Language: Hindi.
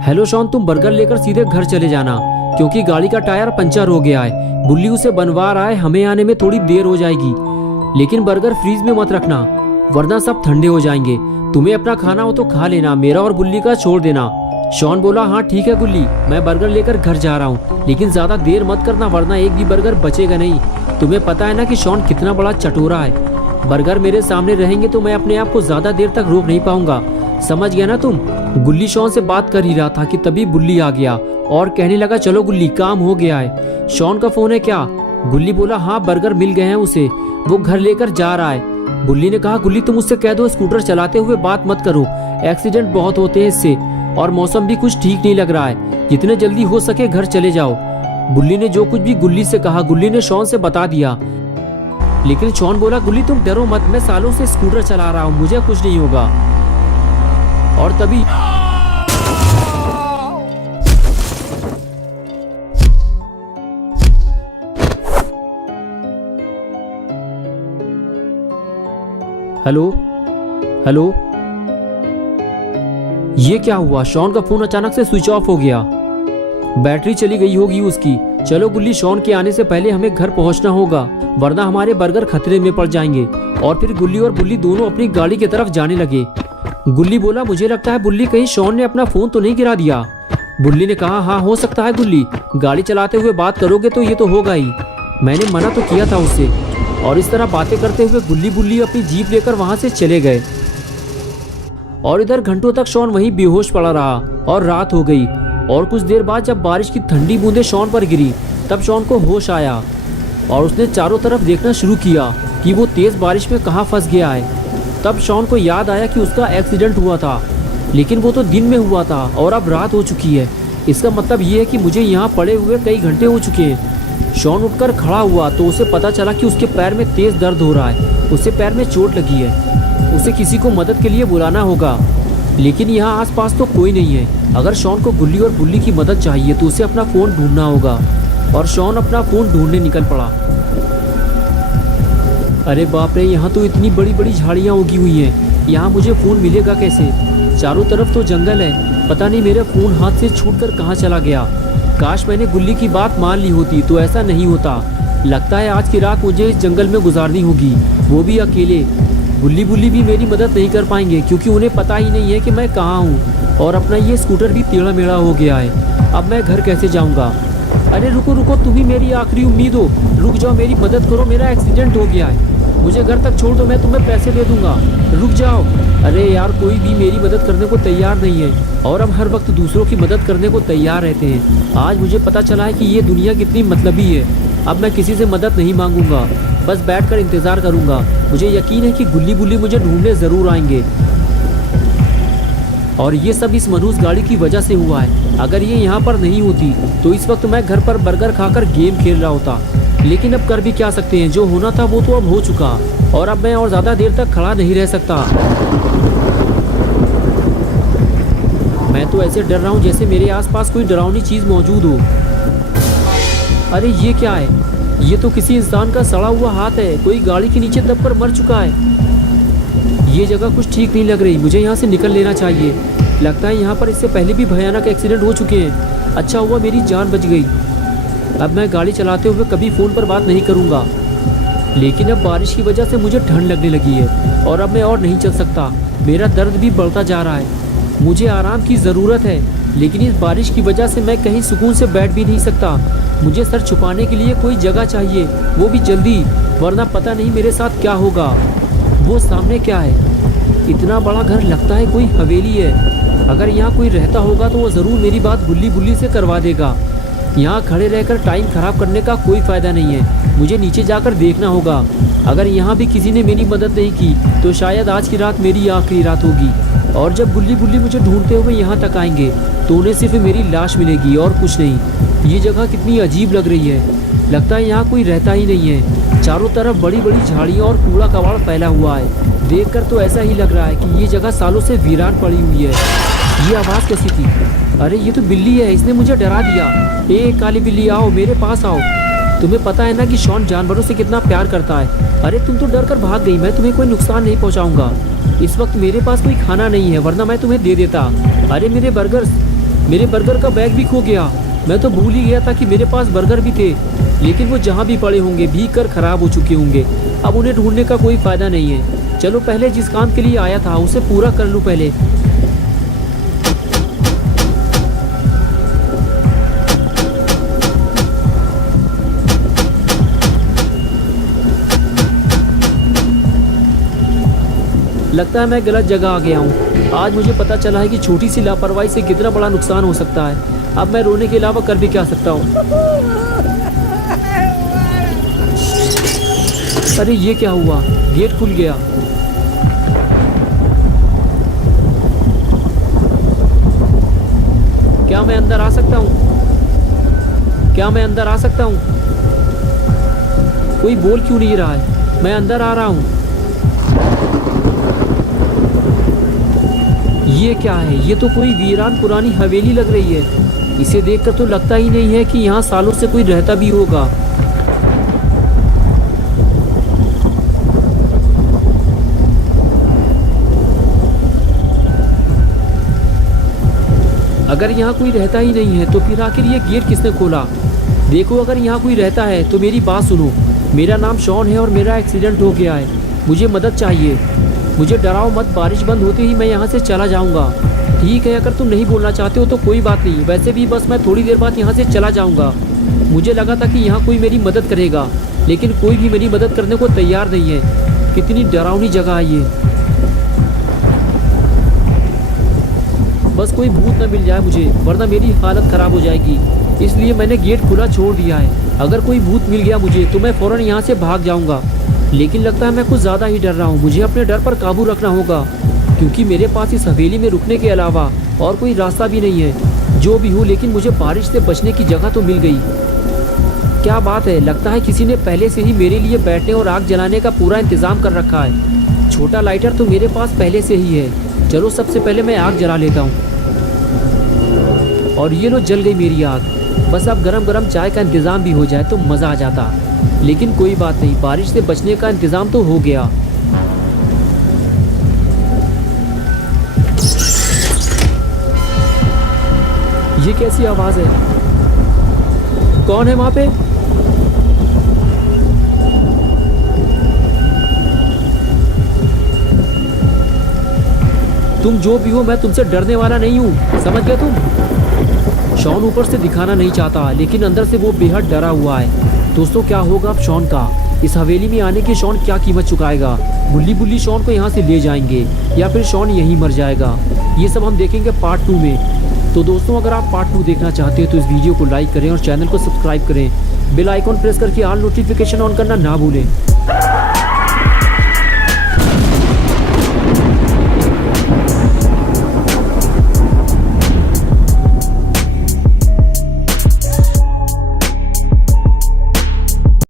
हेलो शॉन, तुम बर्गर लेकर सीधे घर चले जाना क्योंकि गाड़ी का टायर पंचर हो गया है। बुल्ली उसे बनवा रहा है, हमें आने में थोड़ी देर हो जाएगी। लेकिन बर्गर फ्रीज में मत रखना वरना सब ठंडे हो जाएंगे। तुम्हें अपना खाना हो तो खा लेना, मेरा और बुल्ली का छोड़ देना। शॉन बोला, हाँ ठीक है गुल्ली, मैं बर्गर लेकर घर जा रहा हूँ, लेकिन ज्यादा देर मत करना वरना एक भी बर्गर बचेगा नहीं। तुम्हें पता है ना कि शॉन कितना बड़ा चटोरा है। बर्गर मेरे सामने रहेंगे तो मैं अपने आप को ज्यादा देर तक रोक नहीं पाऊंगा, समझ गया ना तुम। गुल्ली शॉन से बात कर ही रहा था कि तभी बुल्ली आ गया और कहने लगा, चलो गुल्ली काम हो गया है। शॉन का फोन है क्या? गुल्ली बोला, हाँ बर्गर मिल गए हैं उसे, वो घर लेकर जा रहा है। बुल्ली ने कहा, गुल्ली तुम उससे कह दो स्कूटर चलाते हुए बात मत करो, एक्सीडेंट बहुत होते हैं इससे, और मौसम भी कुछ ठीक नहीं लग रहा है, जितने जल्दी हो सके घर चले जाओ। बुल्ली ने जो कुछ भी गुल्ली से कहा गुल्ली ने शॉन से बता दिया। लेकिन शॉन बोला, गुल्ली तुम डरो मत, मैं सालों से स्कूटर चला रहा हूँ, मुझे कुछ नहीं होगा। और तभी हेलो हेलो, ये क्या हुआ? शॉन का फोन अचानक से स्विच ऑफ हो गया, बैटरी चली गई होगी उसकी। चलो गुल्ली, शॉन के आने से पहले हमें घर पहुंचना होगा वरना हमारे बर्गर खतरे में पड़ जाएंगे। और फिर गुल्ली और बुल्ली दोनों अपनी गाड़ी की तरफ जाने लगे। गुल्ली बोला, मुझे लगता है बुल्ली कहीं शॉन ने अपना फोन तो नहीं गिरा दिया। बुल्ली ने कहा, हाँ हो सकता है गुल्ली, गाड़ी चलाते हुए बात करोगे तो ये तो होगा ही, मैंने मना तो किया था उससे। और इस तरह बातें करते हुए गुल्ली बुल्ली अपनी जीप लेकर वहां से चले गए। और इधर घंटों तक शॉन वहीं बेहोश पड़ा रहा और रात हो गई। और कुछ देर बाद जब बारिश की ठंडी बूंदें शॉन पर गिरी तब शॉन को होश आया और उसने चारों तरफ देखना शुरू किया कि वो तेज बारिश में कहाँ फंस गया है। तब शॉन को याद आया कि उसका एक्सीडेंट हुआ था, लेकिन वो तो दिन में हुआ था और अब रात हो चुकी है। इसका मतलब ये है कि मुझे यहाँ पड़े हुए कई घंटे हो चुके हैं। शॉन उठकर खड़ा हुआ तो उसे पता चला कि उसके पैर में तेज दर्द हो रहा है, उसे पैर में चोट लगी है, उसे किसी को मदद के लिए बुलाना होगा। लेकिन यहाँ आसपास तो कोई नहीं है। अगर शॉन को गुल्ली और बुल्ली की मदद चाहिए तो उसे अपना फ़ोन ढूंढना होगा। और शॉन अपना फ़ोन ढूंढने निकल पड़ा। अरे बाप रे, यहाँ तो इतनी बड़ी बड़ी झाड़ियाँ उगी हुई हैं, यहाँ मुझे फ़ोन मिलेगा कैसे? चारों तरफ तो जंगल है, पता नहीं मेरा फ़ोन हाथ से छूटकर कहाँ चला गया। काश मैंने गुल्ली की बात मान ली होती तो ऐसा नहीं होता। लगता है आज की रात मुझे इस जंगल में गुजारनी होगी, वो भी अकेले। गुल्ली बुल्ली भी मेरी मदद नहीं कर पाएंगे क्योंकि उन्हें पता ही नहीं है कि मैं कहाँ हूँ। और अपना ये स्कूटर भी टेढ़ा मेढ़ा हो गया है, अब मैं घर कैसे जाऊँगा? अरे रुको रुको, तुम ही मेरी आखिरी उम्मीद हो, रुक जाओ, मेरी मदद करो, मेरा एक्सीडेंट हो गया है, मुझे घर तक छोड़ दो, मैं तुम्हें पैसे दे दूंगा, रुक जाओ। अरे यार, कोई भी मेरी मदद करने को तैयार नहीं है और हम हर वक्त दूसरों की मदद करने को तैयार रहते हैं। आज मुझे पता चला है कि ये दुनिया कितनी मतलबी है। अब मैं किसी से मदद नहीं मांगूंगा, बस बैठकर इंतज़ार करूंगा। मुझे यकीन है कि गुल्ली बुल्ली मुझे ढूंढने ज़रूर आएंगे और ये सब इस मनहूस गाड़ी की वजह से हुआ है। अगर ये यहाँ पर नहीं होती तो इस वक्त मैं घर पर बर्गर खाकर गेम खेल रहा होता। लेकिन अब कर भी क्या सकते हैं, जो होना था वो तो अब हो चुका और अब मैं और ज़्यादा देर तक खड़ा नहीं रह सकता। मैं तो ऐसे डर रहा हूँ जैसे मेरे आसपास कोई डरावनी चीज़ मौजूद हो। अरे ये क्या है? ये तो किसी इंसान का सड़ा हुआ हाथ है, कोई गाड़ी के नीचे दबकर मर चुका है। ये जगह कुछ ठीक नहीं लग रही, मुझे यहाँ से निकल लेना चाहिए। लगता है यहाँ पर इससे पहले भी भयानक एक्सीडेंट हो चुके हैं। अच्छा हुआ मेरी जान बच गई। अब मैं गाड़ी चलाते हुए कभी फ़ोन पर बात नहीं करूँगा। लेकिन अब बारिश की वजह से मुझे ठंड लगने लगी है और अब मैं और नहीं चल सकता। मेरा दर्द भी बढ़ता जा रहा है, मुझे आराम की ज़रूरत है। लेकिन इस बारिश की वजह से मैं कहीं सुकून से बैठ भी नहीं सकता। मुझे सर छुपाने के लिए कोई जगह चाहिए, वो भी जल्दी, वरना पता नहीं मेरे साथ क्या होगा। वो सामने क्या है? इतना बड़ा घर, लगता है कोई हवेली है। अगर यहाँ कोई रहता होगा तो वो ज़रूर मेरी बात गुल्ली बुल्ली से करवा देगा। यहाँ खड़े रहकर टाइम ख़राब करने का कोई फ़ायदा नहीं है, मुझे नीचे जाकर देखना होगा। अगर यहाँ भी किसी ने मेरी मदद नहीं की तो शायद आज की रात मेरी आखिरी रात होगी। और जब गुल्ली बुल्ली मुझे ढूंढते हुए यहाँ तक आएंगे तो उन्हें सिर्फ मेरी लाश मिलेगी और कुछ नहीं। ये जगह कितनी अजीब लग रही है, लगता है यहाँ कोई रहता ही नहीं है। चारों तरफ बड़ी बड़ी झाड़ियाँ और कूड़ा कबाड़ फैला हुआ है। देखकर तो ऐसा ही लग रहा है कि ये जगह सालों से वीरान पड़ी हुई है। ये आवाज़ कैसी थी? अरे ये तो बिल्ली है, इसने मुझे डरा दिया। ए काली बिल्ली, आओ मेरे पास आओ। तुम्हें पता है ना कि शॉन जानवरों से कितना प्यार करता है। अरे तुम तो डर कर भाग गई, मैं तुम्हें कोई नुकसान नहीं पहुंचाऊंगा। इस वक्त मेरे पास कोई खाना नहीं है, वरना मैं तुम्हें दे देता। अरे मेरे बर्गर्स, मेरे बर्गर का बैग भी खो गया। मैं तो भूल ही गया था कि मेरे पास बर्गर भी थे, लेकिन वो जहाँ भी पड़े होंगे भीग कर खराब हो चुके होंगे। अब उन्हें ढूंढने का कोई फ़ायदा नहीं है। चलो पहले जिस काम के लिए आया था उसे पूरा कर लूँ पहले। लगता है मैं गलत जगह आ गया हूँ। आज मुझे पता चला है कि छोटी सी लापरवाही से कितना बड़ा नुकसान हो सकता है। अब मैं रोने के अलावा कर भी क्या सकता हूँ। अरे ये क्या हुआ, गेट खुल गया। क्या मैं अंदर आ सकता हूँ? क्या मैं अंदर आ सकता हूँ? कोई बोल क्यों नहीं रहा है? मैं अंदर आ रहा हूँ। ये क्या है? ये तो कोई वीरान पुरानी हवेली लग रही है। इसे देखकर तो लगता ही नहीं है कि यहाँ सालों से कोई रहता भी होगा। अगर यहाँ कोई रहता ही नहीं है तो फिर आखिर ये गेट किसने खोला? देखो, अगर यहाँ कोई रहता है तो मेरी बात सुनो। मेरा नाम शॉन है और मेरा एक्सीडेंट हो गया है। मुझे मदद चाहिए। मुझे डराओ मत, बारिश बंद होते ही मैं यहाँ से चला जाऊँगा। ठीक है, अगर तुम नहीं बोलना चाहते हो तो कोई बात नहीं। वैसे भी बस मैं थोड़ी देर बाद यहाँ से चला जाऊँगा। मुझे लगा था कि यहाँ कोई मेरी मदद करेगा, लेकिन कोई भी मेरी मदद करने को तैयार नहीं है। कितनी डरावनी जगह है ये। बस कोई भूत न मिल जाए मुझे, वरना मेरी हालत ख़राब हो जाएगी। इसलिए मैंने गेट खुला छोड़ दिया है। अगर कोई भूत मिल गया मुझे तो मैं फ़ौरन यहाँ से भाग जाऊँगा। लेकिन लगता है मैं कुछ ज़्यादा ही डर रहा हूँ। मुझे अपने डर पर काबू रखना होगा, क्योंकि मेरे पास इस हवेली में रुकने के अलावा और कोई रास्ता भी नहीं है। जो भी हो, लेकिन मुझे बारिश से बचने की जगह तो मिल गई। क्या बात है, लगता है किसी ने पहले से ही मेरे लिए बैठने और आग जलाने का पूरा इंतज़ाम कर रखा है। छोटा लाइटर तो मेरे पास पहले से ही है। चलो सबसे पहले मैं आग जला लेता हूँ। और ये लो, जल गई मेरी आग। बस अब गरम गरम चाय का इंतज़ाम भी हो जाए तो मज़ा आ जाता। लेकिन कोई बात नहीं, बारिश से बचने का इंतज़ाम तो हो गया। ये कैसी आवाज़ है? कौन है वहाँ पे? तुम जो भी हो, मैं तुमसे डरने वाला नहीं हूँ, समझ गए तुम? शॉन ऊपर से दिखाना नहीं चाहता, लेकिन अंदर से वो बेहद डरा हुआ है। दोस्तों, क्या होगा अब शॉन का? इस हवेली में आने की शॉन क्या कीमत चुकाएगा? बुल्ली बुल्ली शॉन को यहाँ से ले जाएंगे या फिर शॉन यहीं मर जाएगा? ये सब हम देखेंगे पार्ट 2 में। तो दोस्तों, अगर आप पार्ट 2 देखना चाहते हैं तो इस वीडियो को लाइक करें और चैनल को सब्सक्राइब करें। बेल आइकॉन प्रेस करके ऑल नोटिफिकेशन ऑन करना ना भूलें।